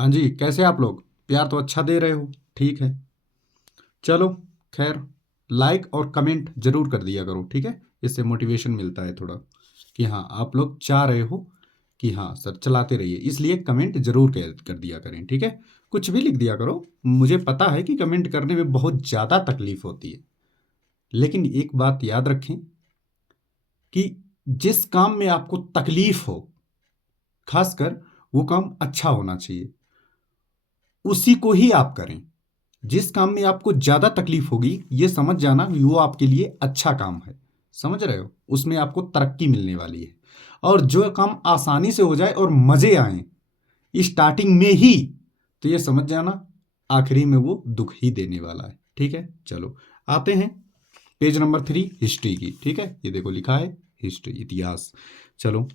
हाँ जी, कैसे आप लोग? प्यार तो अच्छा दे रहे हो, ठीक है। चलो, खैर, लाइक और कमेंट जरूर कर दिया करो, ठीक है। इससे मोटिवेशन मिलता है थोड़ा कि हाँ आप लोग चाह रहे हो कि हाँ सर चलाते रहिए, इसलिए कमेंट जरूर कर दिया करें, ठीक है। कुछ भी लिख दिया करो। मुझे पता है कि कमेंट करने में बहुत ज़्यादा तकलीफ होती है, लेकिन एक बात याद रखें कि जिस काम में आपको तकलीफ हो, खासकर वो काम अच्छा होना चाहिए, उसी को ही आप करें। जिस काम में आपको ज़्यादा तकलीफ होगी, ये समझ जाना कि वो आपके लिए अच्छा काम है। समझ रहे हो? उसमें आपको तरक्की मिलने वाली है। और जो काम आसानी से हो जाए और मज़े आए स्टार्टिंग में ही, तो ये समझ जाना आखिरी में वो दुख ही देने वाला है, ठीक है। चलो, आते हैं पेज नंबर 3 हिस्ट्री की, ठीक है। ये देखो लिखा है हिस्ट्री, इतिहास। चलो,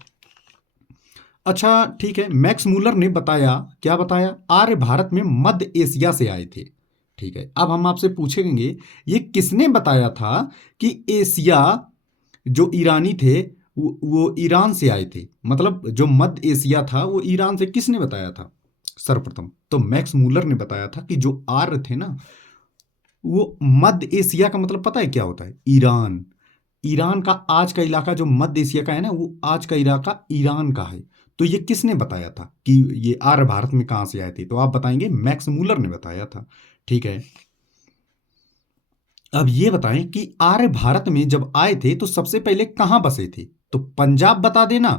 अच्छा ठीक है। मैक्स मूलर ने बताया, क्या बताया? आर्य भारत में मध्य एशिया से आए थे, ठीक है। अब हम आपसे पूछेंगे ये किसने बताया था कि एशिया, जो ईरानी थे वो ईरान से आए थे, मतलब जो मध्य एशिया था वो ईरान से, किसने बताया था? सर्वप्रथम तो मैक्स मूलर ने बताया था कि जो आर्य थे ना, वो मध्य एशिया का मतलब पता है क्या होता है? ईरान। ईरान का आज का इलाका जो मध्य एशिया का है ना, वो आज का इलाका ईरान का है। तो ये किसने बताया था कि ये आर्य भारत में कहाँ से आए थे? तो आप बताएंगे मैक्स मूलर ने बताया था, ठीक है। अब ये बताएं कि आर्य भारत में जब आए थे तो सबसे पहले कहाँ बसे थे? तो पंजाब बता देना,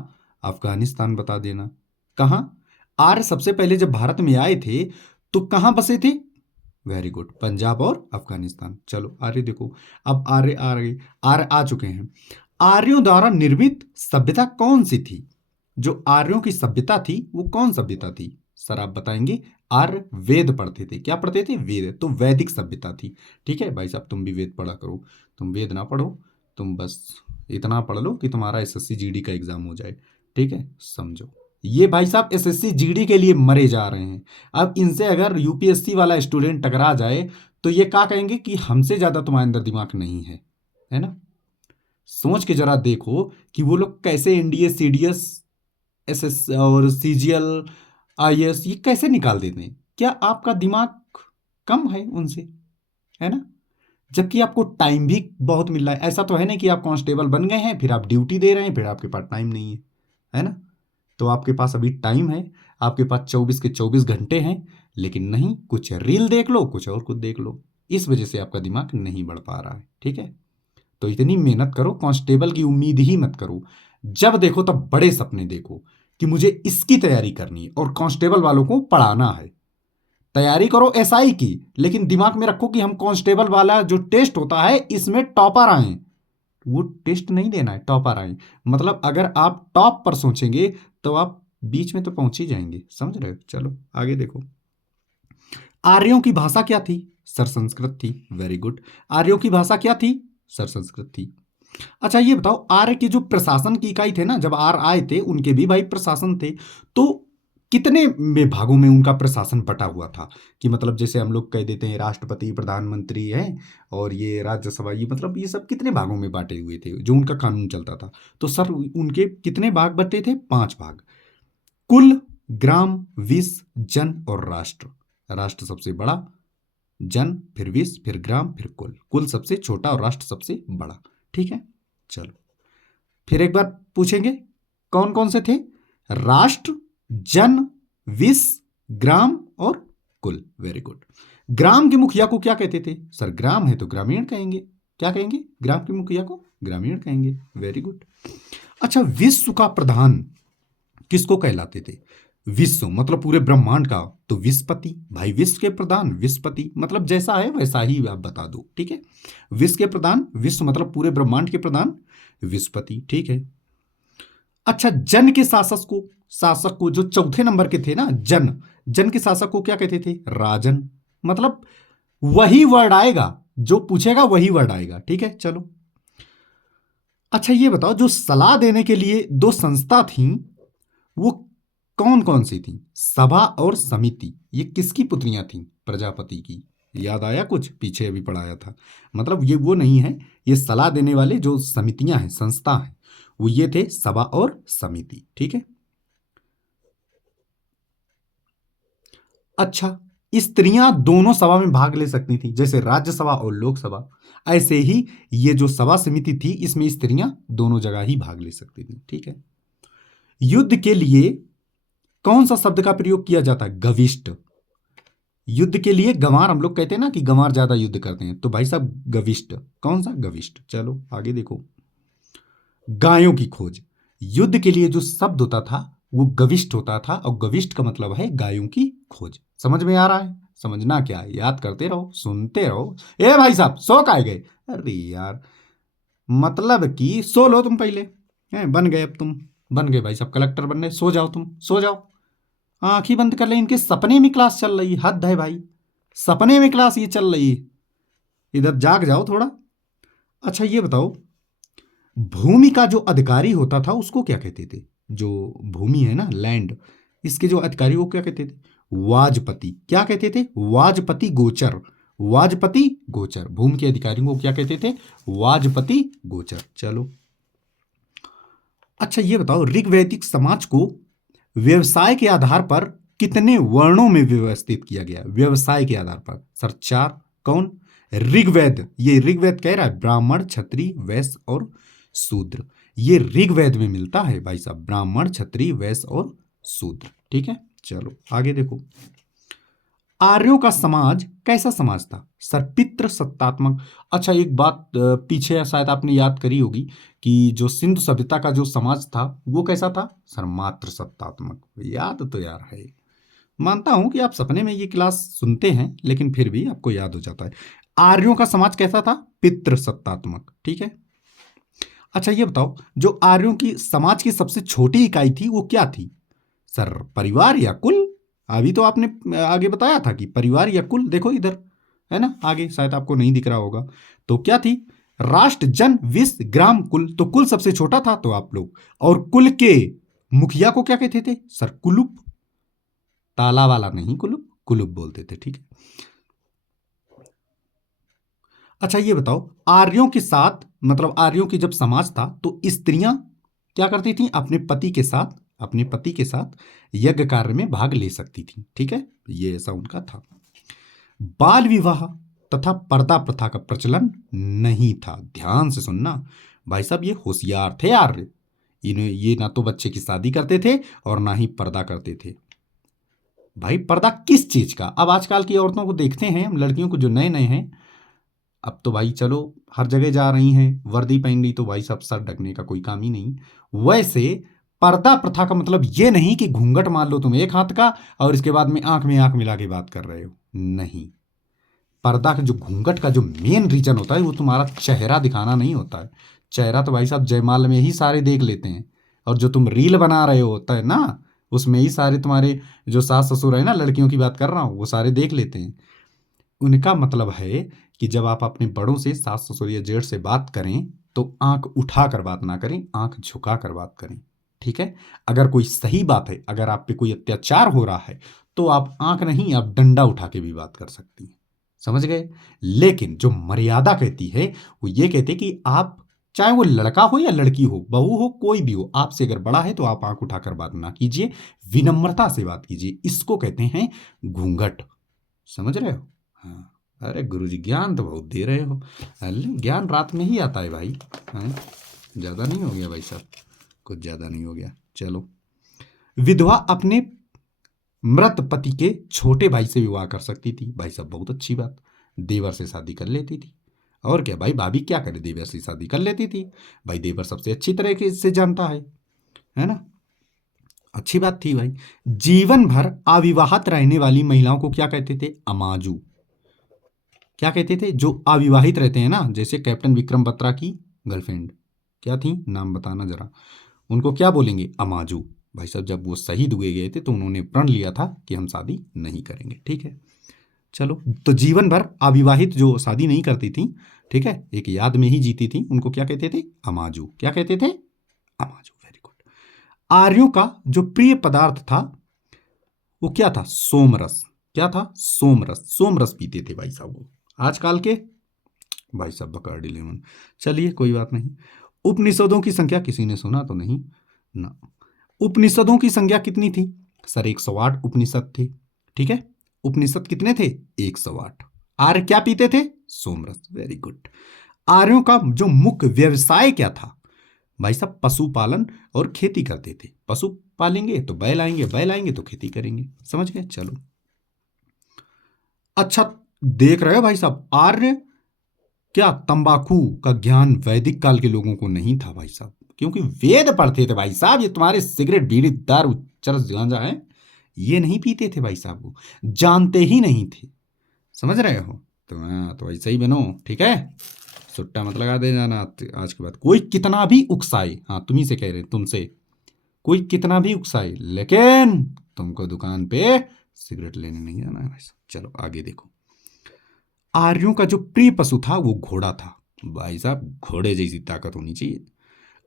अफगानिस्तान बता देना। कहाँ आर्य सबसे पहले जब भारत में आए थे तो कहाँ बसे थे? वेरी गुड, पंजाब और अफगानिस्तान। चलो आर्य देखो, अब आर्य आर्य आर्य आ चुके हैं। आर्यों द्वारा निर्मित सभ्यता कौन सी थी? जो आर्यों की सभ्यता थी वो कौन सभ्यता थी? सर आप बताएंगे। आर्य वेद पढ़ते थे। क्या पढ़ते थे? वेद। तो वैदिक सभ्यता थी, ठीक है। भाई साहब तुम भी वेद पढ़ा करो, तुम वेद ना पढ़ो, तुम बस इतना पढ़ लो कि तुम्हारा एसएससी जीडी का एग्जाम हो जाए, ठीक है। समझो, ये भाई साहब एसएससी जीडी के लिए मरे जा रहे हैं। अब इनसे अगर यूपीएससी वाला स्टूडेंट टकरा जाए तो ये क्या कहेंगे कि हमसे ज्यादा तुम्हारे अंदर दिमाग नहीं है ना। सोच के जरा देखो कि वो लोग कैसे एनडीए सीडीएस एसएस और सीजीएल आईएएस ये कैसे निकाल देते हैं। क्या आपका दिमाग कम है उनसे? है ना। जबकि आपको टाइम भी बहुत मिल रहा है। ऐसा तो है ना कि आप कांस्टेबल बन गए हैं, फिर आप ड्यूटी दे रहे हैं, फिर आपके पास टाइम नहीं है ना। तो आपके पास अभी टाइम है, आपके पास 24 के 24 घंटे हैं, लेकिन नहीं, कुछ रील देख लो, कुछ और कुछ देख लो। इस वजह से आपका दिमाग नहीं बढ़ पा रहा है, ठीक है। तो इतनी मेहनत करो, कांस्टेबल की उम्मीद ही मत करो। जब देखो तब बड़े सपने देखो कि मुझे इसकी तैयारी करनी है और कांस्टेबल वालों को पढ़ाना है। तैयारी करो एसआई की, लेकिन दिमाग में रखो कि हम कांस्टेबल वाला जो टेस्ट होता है इसमें टॉपर आए। वो टेस्ट नहीं देना है, टॉपर आए। मतलब अगर आप टॉप पर सोचेंगे तो आप बीच में तो पहुंच ही जाएंगे, समझ रहे हो। चलो आगे देखो। आर्यों की भाषा क्या थी? सर संस्कृत थी। Very good. आर्यों की भाषा क्या थी? सर संस्कृत थी। अच्छा ये बताओ, आर्य के जो प्रशासन की इकाई थे ना, जब आर्य आए थे उनके भी भाई प्रशासन थे, तो कितने में भागों में उनका प्रशासन बटा हुआ था? कि मतलब जैसे हम लोग कह देते हैं राष्ट्रपति प्रधानमंत्री है और ये राज्यसभा, ये मतलब ये सब कितने भागों में बांटे हुए थे जो उनका कानून चलता था? तो सर उनके कितने भाग बटे थे? 5 भाग। कुल, ग्राम, विश्व, जन और राष्ट्र। राष्ट्र सबसे बड़ा, जन फिर विश्व फिर ग्राम फिर कुल। कुल सबसे छोटा और राष्ट्र सबसे बड़ा, ठीक है। चलो फिर एक बार पूछेंगे, कौन कौन से थे? राष्ट्र, जन, विश्व, ग्राम और कुल। Very good. ग्राम के मुखिया को क्या कहते थे? सर ग्राम है तो ग्रामीण कहेंगे। क्या कहेंगे? ग्राम के मुखिया को ग्रामीण कहेंगे। Very good. अच्छा, विश्व का प्रधान किसको कहलाते थे? विश्व मतलब पूरे ब्रह्मांड का, तो विश्वपति। भाई विश्व के प्रधान विश्वपति, मतलब जैसा है वैसा ही आप बता दो, ठीक है। विश्व के प्रधान, विश्व मतलब पूरे ब्रह्मांड के प्रधान, विश्वपति, ठीक है। अच्छा, जन के शासक को जो चौथे नंबर के थे ना, जन, जन के शासक को क्या कहते थे? राजन। मतलब वही वर्ड आएगा, जो पूछेगा वही वर्ड आएगा, ठीक है। चलो अच्छा ये बताओ, जो सलाह देने के लिए दो संस्था थी वो कौन कौन सी थी? सभा और समिति। ये किसकी पुत्रियां थी? प्रजापति की। याद आया कुछ? पीछे अभी पढ़ाया था। मतलब ये वो नहीं है, ये सलाह देने वाले जो समितियां हैं, संस्था हैं, वो ये थे सभा और समिति, ठीक है। अच्छा, स्त्रियां दोनों सभा में भाग ले सकती थी, जैसे राज्यसभा और लोकसभा। ऐसे ही ये जो सभा समिति थी, इसमें स्त्रियां दोनों जगह ही भाग ले सकती थी। ठीक है। युद्ध के लिए कौन सा शब्द का प्रयोग किया जाता है? गविष्ट। युद्ध के लिए गंवार, हम लोग कहते हैं ना कि गंवार ज्यादा युद्ध करते हैं, तो भाई साहब गविष्ट। कौन सा? गविष्ट। चलो आगे देखो। गायों की खोज। युद्ध के लिए जो शब्द होता था वो गविष्ट होता था, और गविष्ट का मतलब है गायों की खोज। समझ में आ रहा है? समझना क्या है, याद करते रहो, सुनते रहो। ए भाई साहब, सो काहे गए? अरे यार, मतलब कि सो लो तुम पहले। बन गए, अब तुम बन गए भाई साहब कलेक्टर बनने। सो जाओ, तुम सो जाओ, आंखें बंद कर ले। इनके सपने में क्लास चल रही है, हद है भाई, सपने में क्लास ये चल रही है। इधर जाग जाओ थोड़ा। अच्छा ये बताओ, भूमि का जो अधिकारी होता था उसको क्या कहते थे? जो भूमि है ना, लैंड, इसके जो अधिकारी वो क्या कहते थे? वाजपति। क्या कहते थे? वाजपति गोचर। वाजपति गोचर। भूमि के अधिकारियों को क्या कहते थे? वाजपति गोचर। चलो अच्छा ये बताओ, ऋग्वैदिक समाज को व्यवसाय के आधार पर कितने वर्णों में व्यवस्थित किया गया? व्यवसाय के आधार पर सर 4। कौन? ऋग्वेद। ये ऋग्वेद कह रहा है ब्राह्मण, क्षत्रिय, वैश्य और शूद्र। ये ऋग्वेद में मिलता है भाई साहब, ब्राह्मण, क्षत्रिय, वैश्य और शूद्र। ठीक है। चलो आगे देखो। आर्यों का समाज कैसा समाज था? सर पितृ सत्तात्मक। अच्छा एक बात पीछे शायद आपने याद करी होगी कि जो सिंधु सभ्यता का जो समाज था वो कैसा था? सर मातृ सत्तात्मक। याद तो यार है, मानता हूं कि आप सपने में ये क्लास सुनते हैं, लेकिन फिर भी आपको याद हो जाता है। आर्यों का समाज कैसा था? पितृ सत्तात्मक। ठीक है। अच्छा ये बताओ, जो आर्यों की समाज की सबसे छोटी इकाई थी वो क्या थी? सर परिवार या कुल। अभी तो आपने आगे बताया था कि परिवार या कुल। देखो इधर है ना, आगे शायद आपको नहीं दिख रहा होगा। तो क्या थी? राष्ट्र, जन, विश्व, ग्राम, कुल। तो कुल सबसे छोटा था तो आप लोग, और कुल के मुखिया को क्या कहते थे? सर कुलुप। ताला वाला नहीं, कुलुप, कुलुप बोलते थे। ठीक है। अच्छा ये बताओ, आर्यों के साथ, मतलब आर्यों की जब समाज था तो स्त्रियां क्या करती थी? अपने पति के साथ, अपने पति के साथ यज्ञ कार्य में भाग ले सकती थी। ठीक है, ये ऐसा उनका था। बाल विवाह तथा पर्दा प्रथा का प्रचलन नहीं था। ध्यान से सुनना भाई साहब, ये होशियार थे आर्य। इन्हें ये ना तो बच्चे की शादी करते थे और ना ही पर्दा करते थे। भाई पर्दा किस चीज का? अब आजकल की औरतों को देखते हैं हम, लड़कियों को जो नए नए हैं, अब तो भाई चलो हर जगह जा रही हैं, वर्दी पहन ली तो भाई सब सर ढकने का कोई काम ही नहीं। वैसे पर्दा प्रथा का मतलब ये नहीं कि घूंघट मान लो तुम एक हाथ का और इसके बाद में आंख मिला के बात कर रहे हो, नहीं। पर्दा का जो घूंघट का जो मेन रीजन होता है वो तुम्हारा चेहरा दिखाना नहीं होता है। चेहरा तो भाई साहब जयमाल में ही सारे देख लेते हैं, और जो तुम रील बना रहे हो होता है ना, उसमें ही सारे तुम्हारे जो सास ससुर है ना, लड़कियों की बात कर रहा हूँ, वो सारे देख लेते हैं। उनका मतलब है कि जब आप अपने बड़ों से, सास ससुर या जेठ से बात करें तो आंख उठा कर बात ना करें, आंख झुका कर बात करें। ठीक है। अगर कोई सही बात है, अगर आप पे कोई अत्याचार हो रहा है, तो आप आंख नहीं, आप डंडा उठा के भी बात कर सकती हैं। समझ गए? लेकिन जो मर्यादा कहती है वो ये कहते कि आप, चाहे वो लड़का हो या लड़की हो, बहू हो, कोई भी हो, आपसे अगर बड़ा है तो आप आंख उठाकर बात ना कीजिए, विनम्रता से बात कीजिए। इसको कहते हैं घूंघट। समझ रहे हो? हाँ। अरे गुरुजी ज्ञान तो बहुत दे रहे हो। अरे ज्ञान रात में ही आता है भाई। हैं? ज़्यादा नहीं हो गया भाई साहब? कुछ ज़्यादा नहीं हो गया। चलो, विधवा अपने मृत पति के छोटे भाई से विवाह कर सकती थी। भाई साहब बहुत अच्छी बात, देवर से शादी कर लेती थी। और क्या भाई, भाभी क्या करे, देवर से शादी कर लेती थी। भाई देवर सबसे अच्छी तरीके से जानता है ना। अच्छी बात थी भाई। जीवन भर अविवाहित रहने वाली महिलाओं को क्या कहते थे? अमाजू। क्या कहते थे? जो अविवाहित रहते हैं ना, जैसे कैप्टन विक्रम बत्रा की गर्लफ्रेंड क्या थी, नाम बताना जरा, उनको क्या बोलेंगे? अमाजू। भाई साहब जब वो शहीद हुए गए थे तो उन्होंने प्रण लिया था कि हम शादी नहीं करेंगे। ठीक है। चलो, तो जीवन भर अविवाहित जो शादी नहीं करती थी, ठीक है, एक याद में ही जीती थी, उनको क्या कहते थे? अमाजू। क्या कहते थे? अमाजू। Very good. आर्यों का जो प्रिय पदार्थ था वो क्या था? सोमरस। क्या था? सोमरस। सोमरस पीते थे भाई साहब वो। आजकल के भाई साहब बकार्डी लेमन। चलिए कोई बात नहीं। उपनिषदों की संख्या किसी ने सुना तो नहीं ना? उपनिषदों की संख्या कितनी थी? सर 108 उपनिषद थे। ठीक है। उपनिषद कितने थे? 108। आर्य क्या पीते थे? सोमरस। Very good. आर्यों का जो मुख्य व्यवसाय क्या था? भाई साहब पशुपालन और खेती करते थे। पशु पालेंगे तो बैल आएंगे, बैल आएंगे तो खेती करेंगे। समझ गए? चलो अच्छा, देख रहे हो भाई साहब, आर्य क्या तंबाकू का ज्ञान वैदिक काल के लोगों को नहीं था भाई साहब, क्योंकि वेद पढ़ते थे भाई साहब। ये तुम्हारे सिगरेट बीड़ी दारू चरस गांजा है, ये नहीं पीते थे भाई साहब, वो जानते ही नहीं थे। समझ रहे हो? तो हाँ, तो ऐसा ही बनो, ठीक है? सुट्टा मत लगा दे जाना आज के बाद। कोई कितना भी उकसाए, हाँ तुम्ही से कह रहे, तुमसे कोई कितना भी उकसाए, लेकिन तुमको दुकान पे सिगरेट लेने नहीं जाना है भाई साहब। चलो आगे देखो। आर्यों का जो प्रिय पशु था वो घोड़ा था। भाई साहब घोड़े जैसी ताकत होनी चाहिए।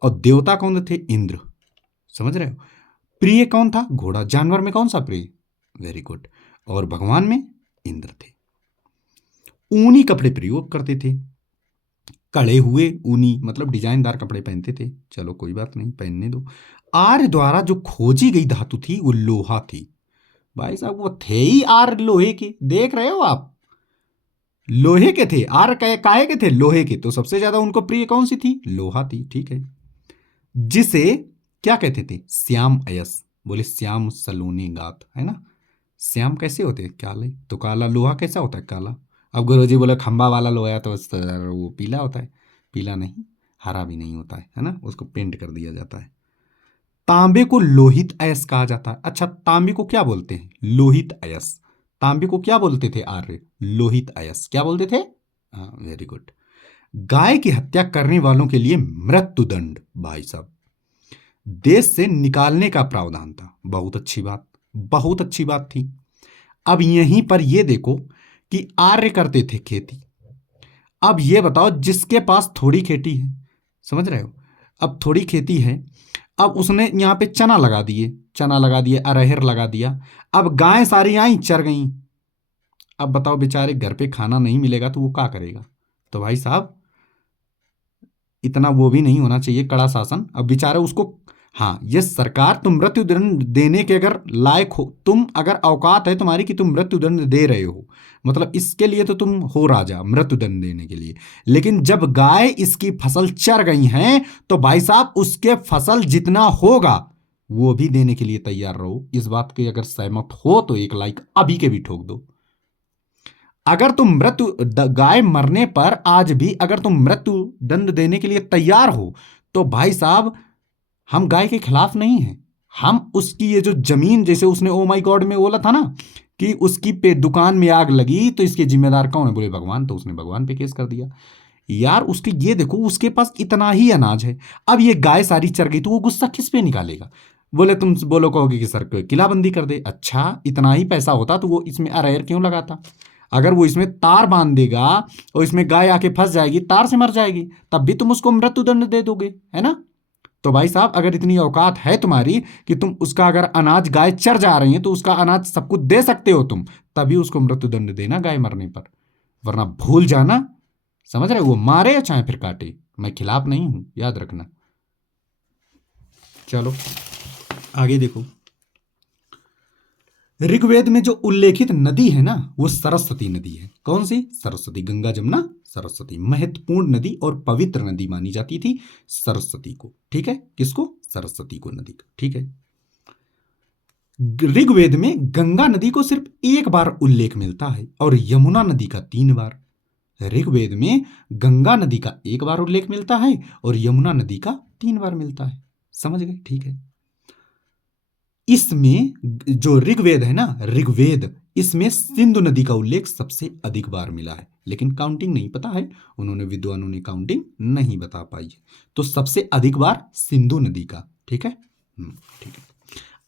और देवता कौन थे? इंद्र। समझ रहे हो? प्रिय कौन था? घोड़ा। जानवर में कौन सा प्रिय? Very good. और भगवान में इंद्र थे। ऊनी कपड़े प्रयोग करते थे, कड़े हुए ऊनी मतलब डिजाइनदार कपड़े पहनते थे। चलो कोई बात नहीं, पहनने दो। आर्य द्वारा जो खोजी गई धातु थी वो लोहा थी। भाई साहब वो थे ही आर्य लोहे के, देख रहे हो आप, लोहे के थे। आर्य काहे के थे? लोहे के। तो सबसे ज्यादा उनको प्रिय कौन सी थी? लोहा थी। ठीक है, जिसे क्या कहते थे? श्याम अयस। बोले श्याम सलोनी गात, है ना? श्याम कैसे होते हैं? काले। तो काला लोहा कैसा होता है? काला। अब गुरुजी बोले खंबा वाला लोहा तो वो पीला होता है। पीला नहीं, हरा भी नहीं होता है ना? उसको पेंट कर दिया जाता है। तांबे को लोहित अयस कहा जाता है। अच्छा, तांबे को क्या बोलते हैं? लोहित अयस। तांबे को क्या बोलते थे आर्य? लोहित अयस। क्या बोलते थे? हाँ वेरी गुड। गाय की हत्या करने वालों के लिए मृत्युदंड भाई साहब देश से निकालने का प्रावधान था। बहुत अच्छी बात, बहुत अच्छी बात थी। अब यहीं पर ये देखो कि आर्य करते थे खेती। अब ये बताओ जिसके पास थोड़ी खेती है, समझ रहे हो, अब थोड़ी खेती है, अब उसने यहाँ पे चना लगा दिए, चना लगा दिए, अरहर लगा दिया। अब गाय सारी आई चर गई। अब बताओ बेचारे घर पे खाना नहीं मिलेगा तो वो क्या करेगा? तो भाई साहब इतना वो भी नहीं होना चाहिए कड़ा शासन। अब बेचारे उसको, हाँ ये सरकार तुम मृत्युदंड देने के अगर लायक हो, तुम अगर औकात है तुम्हारी कि तुम मृत्युदंड दे रहे हो, मतलब इसके लिए तो तुम हो राजा मृत्युदंड देने के लिए। लेकिन जब गाय इसकी फसल चर गई हैं तो भाई साहब उसके फसल जितना होगा वो भी देने के लिए तैयार रहो। इस बात के अगर सहमत हो तो एक लाइक अभी के भी ठोक दो। अगर तुम गाय मरने पर आज भी अगर तुम मृत्यु दंड देने के लिए तैयार हो तो भाई साहब हम गाय के खिलाफ नहीं हैं। हम उसकी ये जो जमीन, जैसे उसने ओ माई गॉड में बोला था ना कि उसकी पे दुकान में आग लगी तो इसके जिम्मेदार कौन है? बोले भगवान। तो उसने भगवान पे केस कर दिया। यार उसके ये देखो, उसके पास इतना ही अनाज है, अब ये गाय सारी चर गई तो वो गुस्सा किस पे निकालेगा? बोले तुम बोलो कहोगे कि सर किलाबंदी कर दे। अच्छा इतना ही पैसा होता तो वो इसमें अरहर क्यों लगाता? अगर वो इसमें तार बांध देगा और इसमें गाय आके फंस जाएगी, तार से मर जाएगी, तब भी तुम उसको मृत्युदंड दे दोगे, है ना? तो भाई साहब अगर इतनी औकात है तुम्हारी कि तुम उसका अगर अनाज गाय चर जा रही है तो उसका अनाज सबको दे सकते हो तुम, तभी उसको मृत्युदंड देना गाय मरने पर, वरना भूल जाना। समझ रहे हो? वो मारे या चाहे फिर काटे, मैं खिलाफ नहीं हूं, याद रखना। चलो आगे देखो। ऋग्वेद में जो उल्लेखित नदी है ना वो सरस्वती नदी है। कौन सी? सरस्वती। गंगा जमुना सरस्वती महत्वपूर्ण नदी और पवित्र नदी मानी जाती थी सरस्वती को। ठीक है, किसको? सरस्वती को, नदी को। ठीक है, ऋग्वेद में गंगा नदी को सिर्फ एक बार उल्लेख मिलता है और यमुना नदी का 3 बार। ऋग्वेद में गंगा नदी का 1 बार उल्लेख मिलता है और यमुना नदी का 3 बार मिलता है। समझ गए? ठीक है, इसमें जो ऋग्वेद है ना, ऋग्वेद, इसमें सिंधु नदी का उल्लेख सबसे अधिक बार मिला है, लेकिन काउंटिंग नहीं पता है उन्होंने, विद्वानों ने काउंटिंग नहीं बता पाई है। तो सबसे अधिक बार सिंधु नदी का। ठीक है, ठीक है।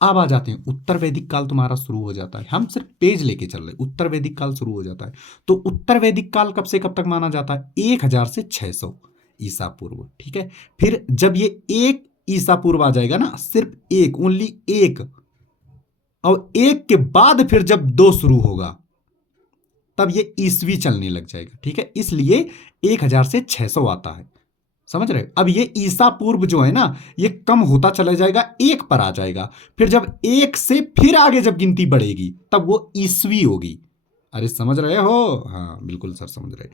अब आ जाते हैं उत्तर वैदिक काल तुम्हारा शुरू हो जाता है। हम सिर्फ पेज लेके चल रहे, उत्तर वैदिक काल शुरू हो जाता है। तो उत्तर वैदिक काल कब से कब तक माना जाता है? 1000 से 600 ईसा पूर्व। ठीक है, फिर जब ये 1 ईसा पूर्व आ जाएगा ना, सिर्फ एक, ओनली एक, और एक के बाद फिर जब 2 शुरू होगा तब ये ईसवी चलने लग जाएगा। ठीक है, इसलिए 1000 से 600 आता है। समझ रहे? अब ये ईसा पूर्व जो है ना, ये कम होता चला जाएगा, एक पर आ जाएगा। फिर जब एक से फिर आगे जब गिनती बढ़ेगी तब वो ईस्वी होगी। अरे समझ रहे हो? हाँ बिल्कुल सर समझ रहे।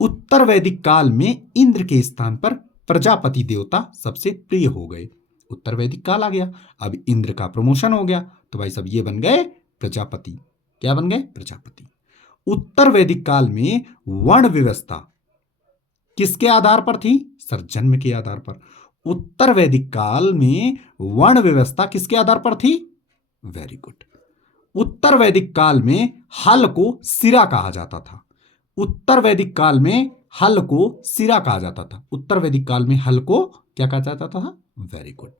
उत्तर वैदिक काल में इंद्र के स्थान पर प्रजापति देवता सबसे प्रिय हो गए। उत्तर वैदिक काल आ गया, अब इंद्र का प्रमोशन हो गया, तो भाई साहब ये बन गए प्रजापति। क्या बन गए? प्रजापति। उत्तर वैदिक काल में वर्ण व्यवस्था किसके आधार पर थी? सर जन्म के आधार पर। उत्तर वैदिक काल में वर्ण व्यवस्था किसके आधार पर थी? Very good. उत्तर वैदिक काल में हल को सिरा कहा जाता था। उत्तर वैदिक काल में हल को सिरा कहा जाता था। उत्तर वैदिक काल में हल को क्या कहा जाता था? Very good.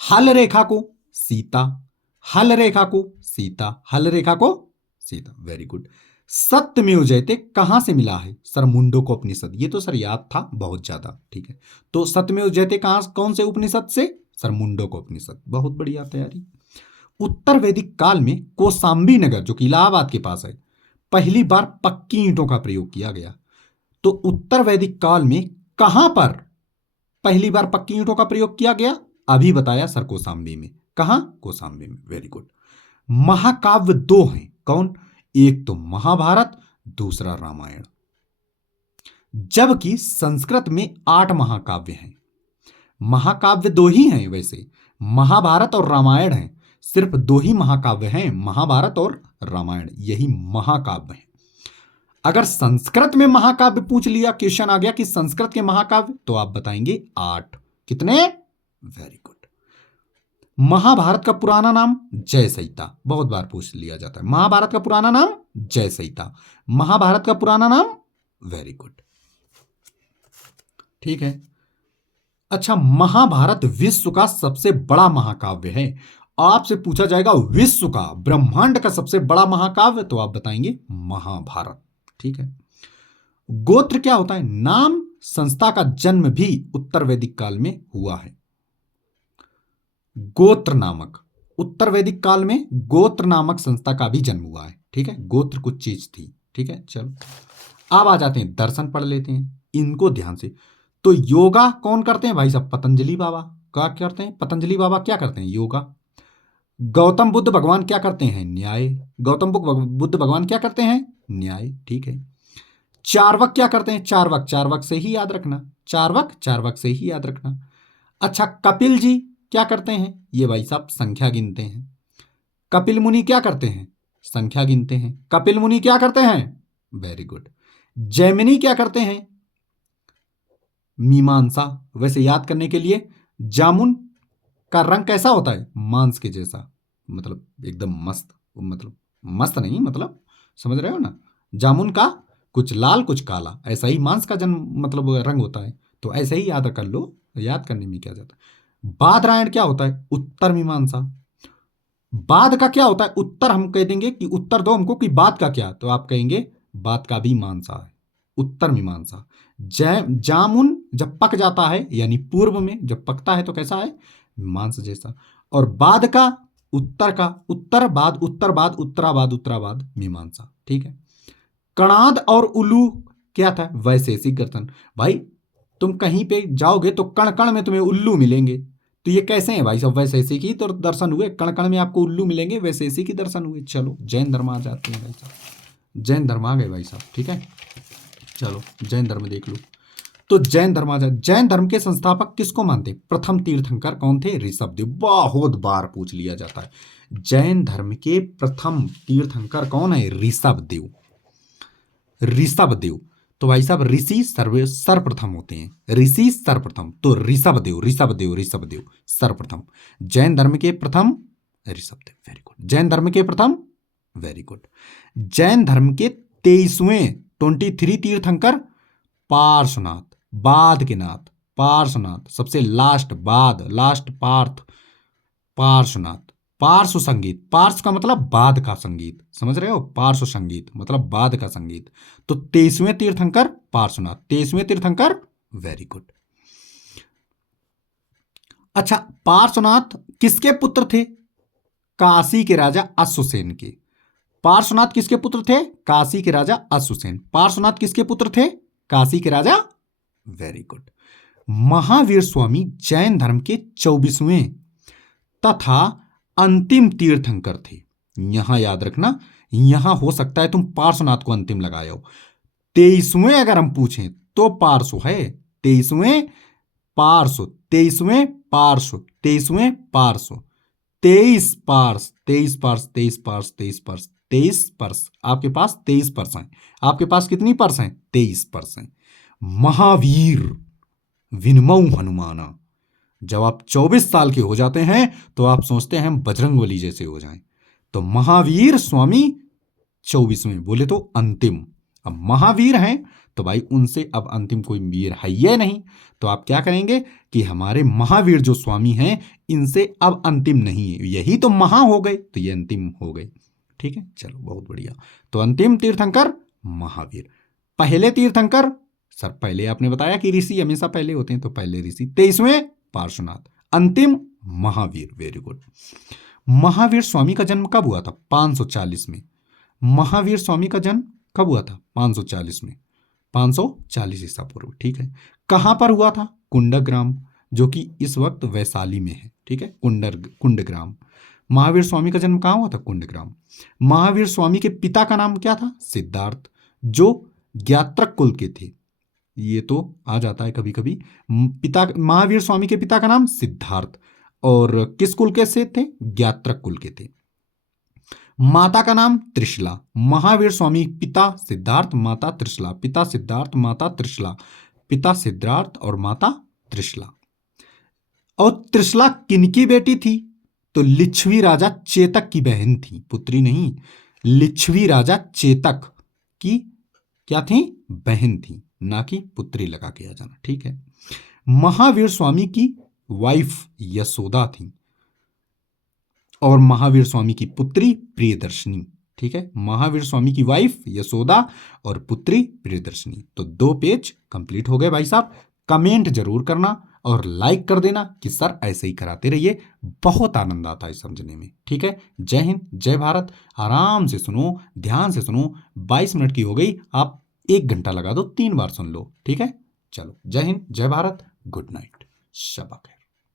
हल रेखा को सीता, हल रेखा को सीता, हल रेखा को सीता। Very good. सत्यमेव जयते कहां से मिला है? सर मुंडको उपनिषद। ये तो सर याद था बहुत ज्यादा, ठीक है। तो सत्यमेव जयते कहां, कौन से उपनिषद से? सर मुंडको उपनिषद। बहुत बढ़िया तैयारी। उत्तर वैदिक काल में कौशाम्बी नगर जो कि इलाहाबाद के पास है, पहली बार पक्की ईंटों का प्रयोग किया गया। तो उत्तर वैदिक काल में कहां पर पहली बार पक्की ईंटों का प्रयोग किया गया? अभी बताया सर, कौशाम्बी में। कहां? कौशाम्बी में। Very good. महाकाव्य दो हैं, कौन? एक तो महाभारत, दूसरा रामायण। जबकि संस्कृत में 8 महाकाव्य हैं। महाकाव्य दो ही हैं वैसे, महाभारत और रामायण हैं। सिर्फ 2 ही महाकाव्य हैं, महाभारत और रामायण, यही महाकाव्य हैं। अगर संस्कृत में महाकाव्य पूछ लिया, क्वेश्चन आ गया कि संस्कृत के महाकाव्य, तो आप बताएंगे 8। कितने? Very good. महाभारत का पुराना नाम जय संहिता, बहुत बार पूछ लिया जाता है। महाभारत का पुराना नाम जय संहिता, महाभारत का पुराना नाम। वेरी गुड, ठीक है। अच्छा, महाभारत विश्व का सबसे बड़ा महाकाव्य है। आपसे पूछा जाएगा विश्व का, ब्रह्मांड का सबसे बड़ा महाकाव्य, तो आप बताएंगे महाभारत, ठीक है। गोत्र क्या होता है? नाम संस्था का जन्म भी उत्तर वैदिक काल में हुआ है। गोत्र नामक, उत्तर वैदिक काल में गोत्र नामक संस्था का भी जन्म हुआ है, ठीक है। गोत्र कुछ चीज थी, ठीक है। चलो अब आ जाते हैं, दर्शन पढ़ लेते हैं इनको ध्यान से। तो योगा कौन करते हैं भाई साहब? पतंजलि बाबा। क्या करते हैं? पतंजलि बाबा क्या करते हैं? योगा। गौतम बुद्ध भगवान क्या करते हैं? न्याय। गौतम बुद्ध भगवान क्या करते हैं? न्याय, ठीक है। चार्वक क्या करते हैं? चार्वक, चार्वक से ही याद रखना, चार्वक, चार्वक से ही याद रखना। अच्छा, कपिल जी क्या करते हैं? ये भाई साहब संख्या गिनते हैं। कपिल मुनि क्या करते हैं? संख्या गिनते हैं। कपिल मुनि क्या करते हैं? Very good. जैमिनी क्या करते हैं? मीमांसा। वैसे याद करने के लिए, जामुन का रंग कैसा होता है? मांस के जैसा, मतलब एकदम मस्त, मतलब मस्त नहीं, मतलब समझ रहे हो ना। जामुन का कुछ लाल कुछ काला, ऐसा ही मांस का जन्म मतलब रंग होता है। तो ऐसे ही याद कर लो, याद करने में क्या जाता है। बादरायण क्या होता है? उत्तर मीमांसा। बाद का क्या होता है? उत्तर। हम कह देंगे कि उत्तर दो हमको, कि बाद का क्या, तो आप कहेंगे बाद का भी मीमांसा है, उत्तर मीमांसा। जामुन जब पक जाता है, यानी पूर्व में जब पकता है तो कैसा है? मांस जैसा। और बाद का, उत्तर का, उत्तर बाद, उत्तर बाद, उत्तराबाद, उत्तराबाद मीमांसा, ठीक है। कणाद और उल्लू क्या था? वैशेषिक गर्दन। भाई तुम कहीं पे जाओगे तो कण कण में तुम्हें उल्लू मिलेंगे, तो ये कैसे हैं भाई साहब? वैशेषिक ही तो दर्शन हुए, कण कण में आपको उल्लू मिलेंगे, वैशेषिक ही दर्शन हुए। चलो जैन धर्म आ जाते हैं भाई साहब, जैन धर्म आ गए भाई साहब, ठीक है। चलो जैन धर्म देख लो। तो जैन धर्म आ जाए। जैन धर्म के संस्थापक किसको मानते? प्रथम तीर्थंकर कौन थे? ऋषभदेव। बहुत बार पूछ लिया जाता है। जैन धर्म के प्रथम तीर्थंकर कौन है? ऋषभदेव। ऋषभदेव। तो भाई साहब ऋषि सर्वप्रथम होते हैं, ऋषि सर्वप्रथम। तो ऋषभदेव, ऋषभदेव, ऋषभदेव सर्वप्रथम। जैन धर्म के प्रथम ऋषभदेव। Very good. जैन धर्म के प्रथम, वेरी गुड। जैन धर्म के 23वें 23 तीर्थंकर पार्श्वनाथ, बाद के नाथ, पार्श्वनाथ। सबसे लास्ट, बाद, लास्ट पार्थ, पार्श्वनाथ। पार्श्व संगीत, पार्श्व का मतलब बाद का संगीत, समझ रहे हो? पार्श्व संगीत मतलब बाद का संगीत। तो 23वें तीर्थंकर पार्श्वनाथ, 23वें तीर्थंकर। Very good. अच्छा, पार्श्वनाथ किसके पुत्र थे? काशी के राजा अश्वसेन के। पार्श्वनाथ किसके पुत्र थे? काशी के राजा अश्वसेन। पार्श्वनाथ किसके पुत्र थे? काशी के राजा वेरी गुड। महावीर स्वामी जैन धर्म के 24वें तथा अंतिम तीर्थंकर थे। यहां याद रखना, यहां हो सकता है तुम पार्श्वनाथ को अंतिम लगाए हो। 23वें अगर हम पूछें तो पार्श्व है, 23वें पार्श्व, 23वें पार्श्व, 23वें पार्श्व, 23 parched, 23 parched, 23 parched, 23 parched, 23 purse. आपके पास 23 पर्स हैं। आपके पास कितनी पर्स हैं? 23 पर्स हैं। महावीर विनमऊ हनुमाना। जब आप 24 साल के हो जाते हैं तो आप सोचते हैं हम बजरंगबली जैसे हो जाएं। तो महावीर स्वामी 24वें, बोले तो अंतिम। अब महावीर हैं तो भाई उनसे अब अंतिम कोई वीर है ही नहीं। तो आप क्या करेंगे कि हमारे महावीर जो स्वामी हैं इनसे अब अंतिम नहीं है, यही तो महा हो गए तो ये अंतिम हो गए। ठीक है, चलो बहुत बढ़िया। तो अंतिम तीर्थंकर महावीर। पहले तीर्थंकर, सर पहले आपने बताया कि ऋषि हमेशा पहले होते हैं, तो पहले ऋषि। 23वें पार्श्वनाथ, अंतिम महावीर। Very good. महावीर स्वामी का जन्म कब हुआ था? 540 में। महावीर स्वामी का जन्म कब हुआ था? 540 में, 540 ईसा पूर्व। ठीक है, कहां पर हुआ था? कुंडग्राम, जो कि इस वक्त वैशाली में है। ठीक है, कुंडग्राम। महावीर स्वामी का जन्म कहां हुआ था? कुंडग्राम। महावीर स्वामी के पिता का नाम क्या था? सिद्धार्थ, जो ज्ञात्रक कुल के थे। ये तो आ जाता है कभी कभी। पिता, महावीर स्वामी के पिता का नाम सिद्धार्थ, और किस कुल के से थे? ज्ञात्रक कुल के थे। माता का नाम त्रिशला। महावीर स्वामी पिता सिद्धार्थ, माता त्रिशला। पिता सिद्धार्थ, माता त्रिशला। पिता सिद्धार्थ और माता त्रिशला। और त्रिशला किनकी बेटी थी? तो लिच्छवी राजा चेतक की बहन थी, पुत्री नहीं। लिच्छवी राजा चेतक की क्या थी? बहन थी, ना कि पुत्री लगा के आ जाना। ठीक है। महावीर स्वामी की वाइफ यशोदा थी और महावीर स्वामी की पुत्री प्रियदर्शनी। ठीक है, महावीर स्वामी की वाइफ यशोदा और पुत्री प्रियदर्शनी। तो 2 पेज कंप्लीट हो गए भाई साहब। कमेंट जरूर करना और लाइक कर देना कि सर ऐसे ही कराते रहिए, बहुत आनंद आता है समझने में। ठीक है, जय हिंद, जय भारत। आराम से सुनो, ध्यान से सुनो। 22 मिनट की हो गई, आप 1 घंटा लगा दो, 3 बार सुन लो। ठीक है, चलो, जय हिंद, जय भारत, गुड नाइट, शब खैर।